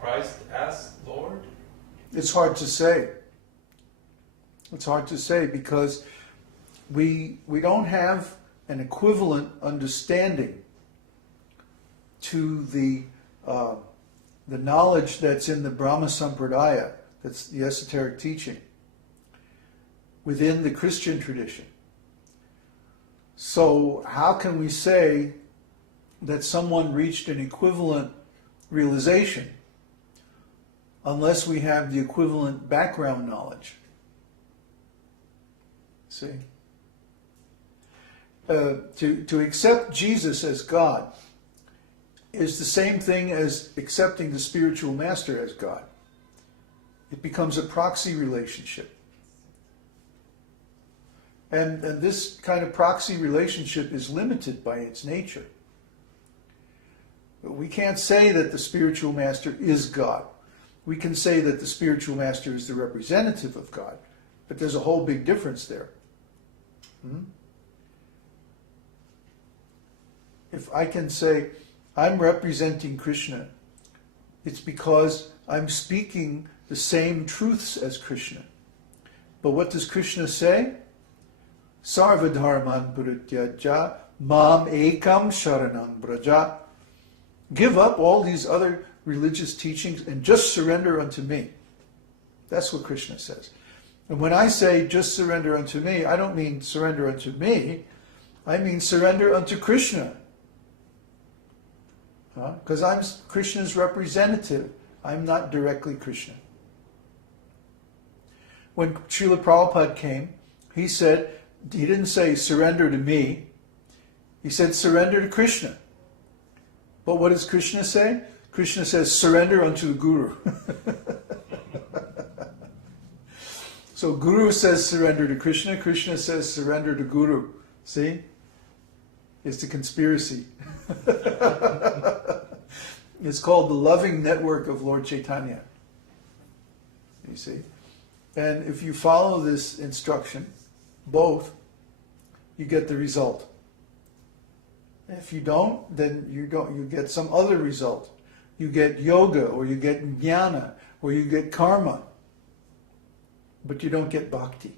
Christ as Lord? It's hard to say. It's hard to say because we don't have an equivalent understanding to the knowledge that's in the Brahma Sampradaya, that's the esoteric teaching, within the Christian tradition. So how can we say that someone reached an equivalent realization unless we have the equivalent background knowledge? See? To accept Jesus as God is the same thing as accepting the spiritual master as God. It becomes a proxy relationship. And this kind of proxy relationship is limited by its nature. But we can't say that the spiritual master is God. We can say that the spiritual master is the representative of God. But there's a whole big difference there. If I can say, I'm representing Krishna, it's because I'm speaking the same truths as Krishna. But what does Krishna say? Sarvadharman purityaja mam ekam sharanam braja. Give up all these other religious teachings and just surrender unto me. That's what Krishna says. And when I say just surrender unto me, I don't mean surrender unto me. I mean surrender unto Krishna. Because I'm Krishna's representative. I'm not directly Krishna. When Srila Prabhupada came, he didn't say surrender to me. He said surrender to Krishna. But what does Krishna say? Krishna says surrender unto the Guru. So Guru says surrender to Krishna. Krishna says surrender to Guru. See? It's the conspiracy. It's called the loving network of Lord Chaitanya. You see? And if you follow this instruction, both, you get the result. If you don't, then you get some other result. You get yoga, or you get jnana, or you get karma. But you don't get bhakti.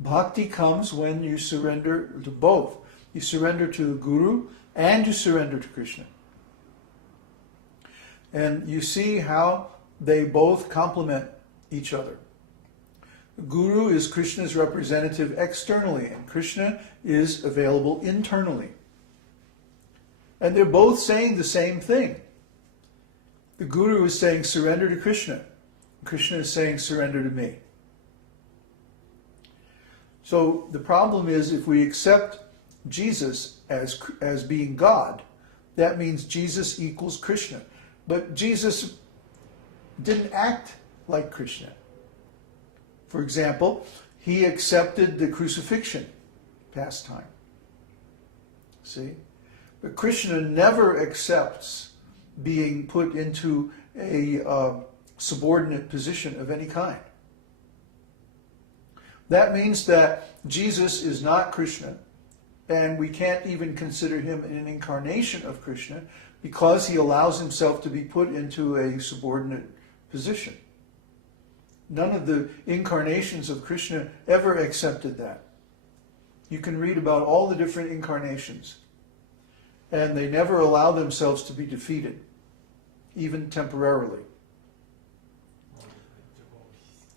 Bhakti comes when you surrender to both. You surrender to the Guru and you surrender to Krishna. And you see how they both complement each other. The Guru is Krishna's representative externally, and Krishna is available internally. And they're both saying the same thing. The Guru is saying surrender to Krishna. Krishna is saying surrender to me. So the problem is, if we accept Jesus as being God, that means Jesus equals Krishna. But Jesus didn't act like Krishna. For example, he accepted the crucifixion pastime. See? But Krishna never accepts being put into a subordinate position of any kind. That means that Jesus is not Krishna, and we can't even consider him an incarnation of Krishna because he allows himself to be put into a subordinate position. None of the incarnations of Krishna ever accepted that. You can read about all the different incarnations, and they never allow themselves to be defeated, even temporarily.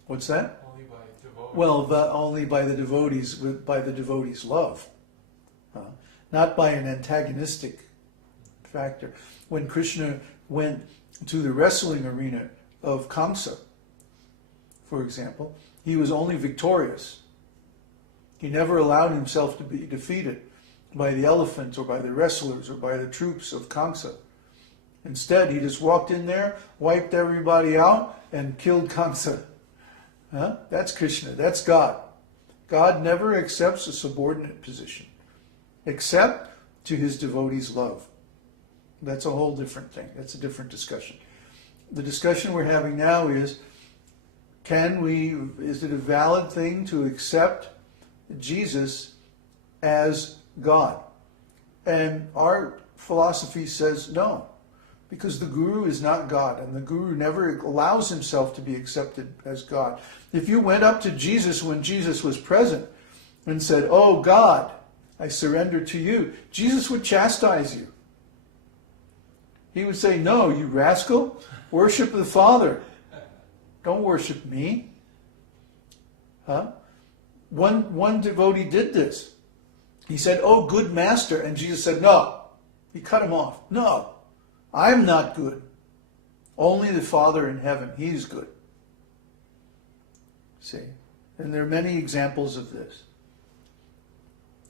What's that? Only by devotees. Well, only by the devotees' love, not by an antagonistic factor. When Krishna went to the wrestling arena of Kamsa, for example, he was only victorious. He never allowed himself to be defeated by the elephants or by the wrestlers or by the troops of Kamsa. Instead, he just walked in there, wiped everybody out, and killed Kamsa. That's Krishna. That's God. God never accepts a subordinate position, except to his devotees' love. That's a whole different thing. That's a different discussion. The discussion we're having now is, is it a valid thing to accept Jesus as God? And our philosophy says no. because the guru is not God, and the guru never allows himself to be accepted as God. If you went up to Jesus when Jesus was present and said, "Oh God, I surrender to you," Jesus would chastise you. He would say, "No, you rascal, worship the Father. Don't worship me." Huh? One devotee did this. He said, "Oh, good master," and Jesus said, "No." He cut him off. "No, I'm not good. Only the Father in heaven, He's good." See? And there are many examples of this.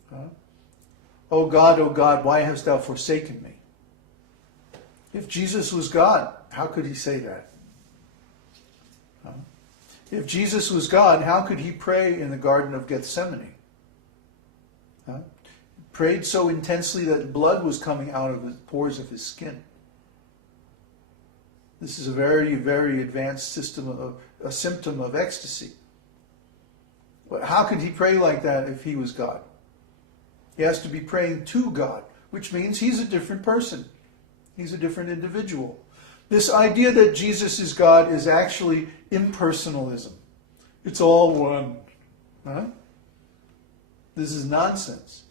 Huh? Oh God, why hast thou forsaken me? If Jesus was God, how could he say that? Huh? If Jesus was God, how could he pray in the Garden of Gethsemane? Huh? He prayed so intensely that blood was coming out of the pores of his skin. This is a very, very advanced symptom of ecstasy. But how could he pray like that if he was God? He has to be praying to God, which means he's a different person. He's a different individual. This idea that Jesus is God is actually impersonalism. It's all one. Huh? This is nonsense.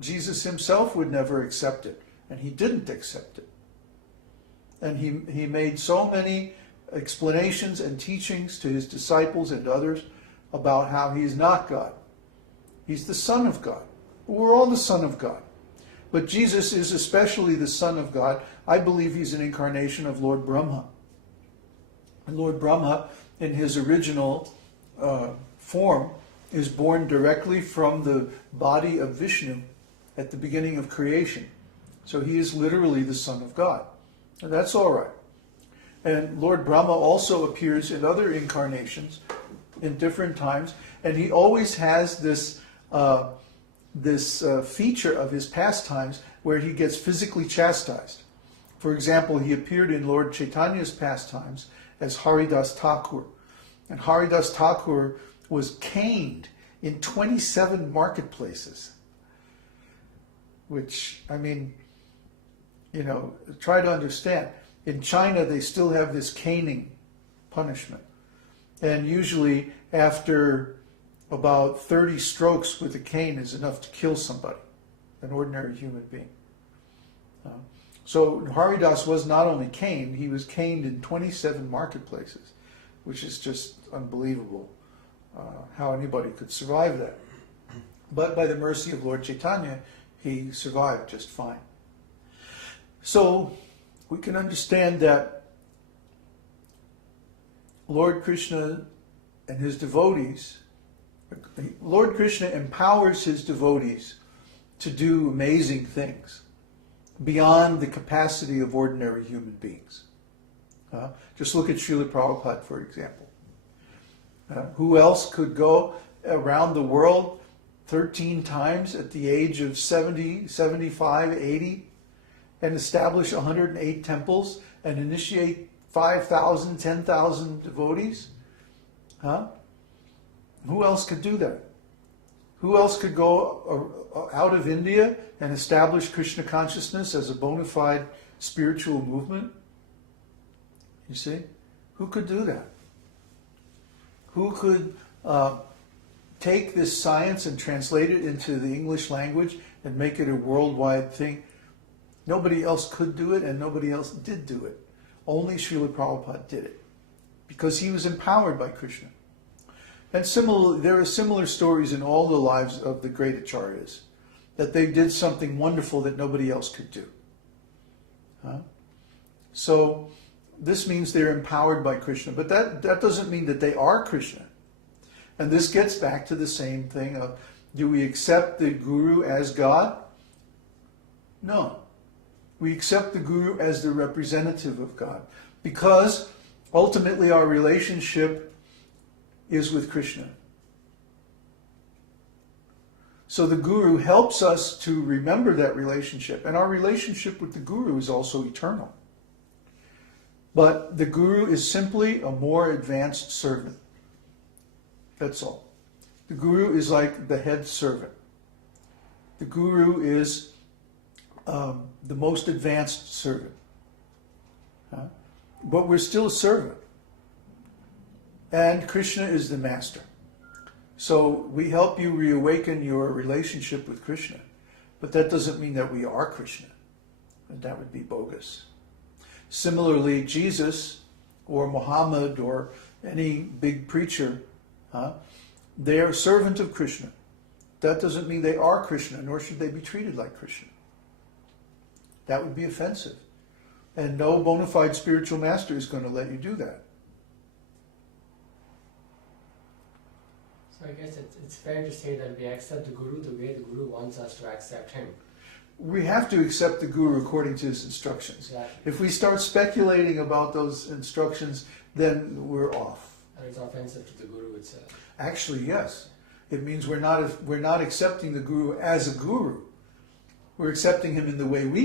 Jesus himself would never accept it, and he didn't accept it. And he made so many explanations and teachings to his disciples and others about how he is not God. He's the Son of God. We're all the Son of God. But Jesus is especially the Son of God. I believe he's an incarnation of Lord Brahma. And Lord Brahma, in his original form, is born directly from the body of Vishnu at the beginning of creation. So he is literally the Son of God. And that's all right. And Lord Brahma also appears in other incarnations in different times, and he always has this feature of his pastimes where he gets physically chastised. For example, he appeared in Lord Chaitanya's pastimes as Haridas Thakur. And Haridas Thakur was caned in 27 marketplaces. Which, I mean, try to understand. In China, they still have this caning punishment. And usually after about 30 strokes with a cane is enough to kill somebody, an ordinary human being. So Haridas was not only caned, he was caned in 27 marketplaces, which is just unbelievable how anybody could survive that. But by the mercy of Lord Chaitanya, he survived just fine. So we can understand that Lord Krishna and his devotees, Lord Krishna empowers his devotees to do amazing things beyond the capacity of ordinary human beings. Just look at Srila Prabhupada, for example. Who else could go around the world 13 times at the age of 70, 75, 80 and establish 108 temples and initiate 5,000, 10,000 devotees? Who else could do that? Who else could go out of India and establish Krishna consciousness as a bona fide spiritual movement? You see? Who could do that? Who could take this science and translate it into the English language and make it a worldwide thing? Nobody else could do it, and nobody else did do it. Only Srila Prabhupada did it, because he was empowered by Krishna. And similarly, there are similar stories in all the lives of the great acharyas, that they did something wonderful that nobody else could do. So this means they're empowered by Krishna, but that doesn't mean that they are Krishna. And this gets back to the same thing of, do we accept the Guru as God? No. We accept the Guru as the representative of God, because ultimately our relationship is with Krishna. So the Guru helps us to remember that relationship, and our relationship with the Guru is also eternal. But the Guru is simply a more advanced servant. That's all. The Guru is like the head servant. The Guru is the most advanced servant. But we're still a servant. And Krishna is the master. So we help you reawaken your relationship with Krishna. But that doesn't mean that we are Krishna. And that would be bogus. Similarly, Jesus or Muhammad or any big preacher, they are a servant of Krishna. That doesn't mean they are Krishna, nor should they be treated like Krishna. That would be offensive. And no bona fide spiritual master is going to let you do that. So I guess it's fair to say that we accept the Guru the way the Guru wants us to accept him. We have to accept the Guru according to his instructions. Exactly. If we start speculating about those instructions, then we're off. And it's offensive to the Guru itself. Actually, yes. It means we're not accepting the Guru as a Guru. We're accepting him in the way we